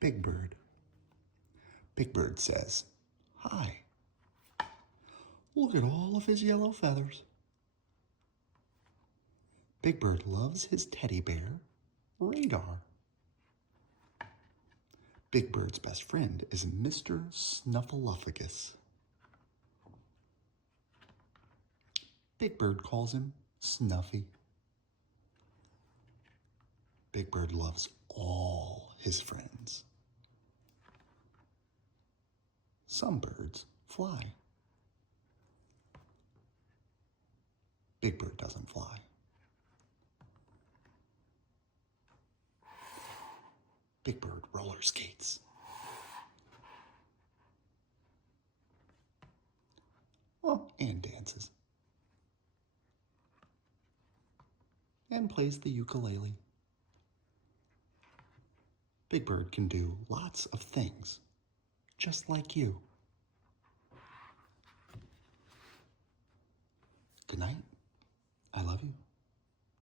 Big Bird. Big Bird says, "Hi. Look at all of his yellow feathers." Big Bird loves his teddy bear, Radar. Big Bird's best friend is Mr. Snuffleupagus. Big Bird calls him Snuffy. Big Bird loves all his friends. Some birds fly. Big Bird doesn't fly. Big Bird roller skates. Oh, and dances. And plays the ukulele. Big Bird can do lots of things, just like you. Good night.